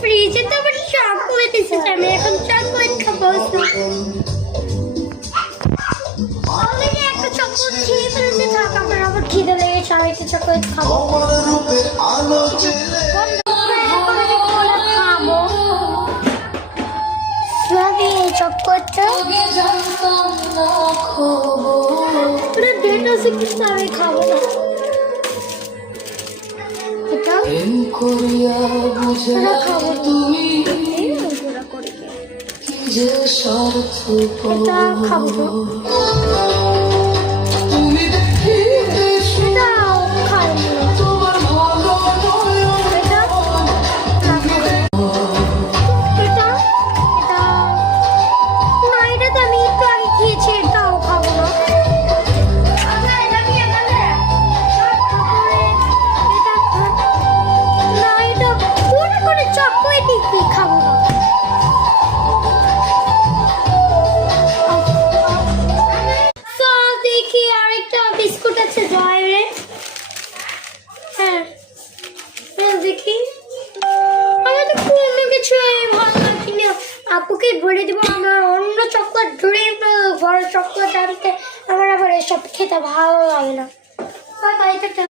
ফ্রিজে তো আবার চকলেট এসেছে, আমি এখন চকলেট খাবো। অলরেডি একটা চকলেট খেয়ে ফেলেছি, থাক আমার আবার খিদে লেগেছে, আমি একটা চকলেট খাবো। চকলেটটা ডেট আছে কিন্তু আমি খাবো না। এটা খাবো তুমি, এটা খাবো দেখি। আমার তো কোনো কিছু ভালো লাগেনি, আপুকে বলে দিব আমার অন্য চকলেট ধরে বড় চকলেট আনতে। আমার আবার এসব খেতে ভালো লাগে না।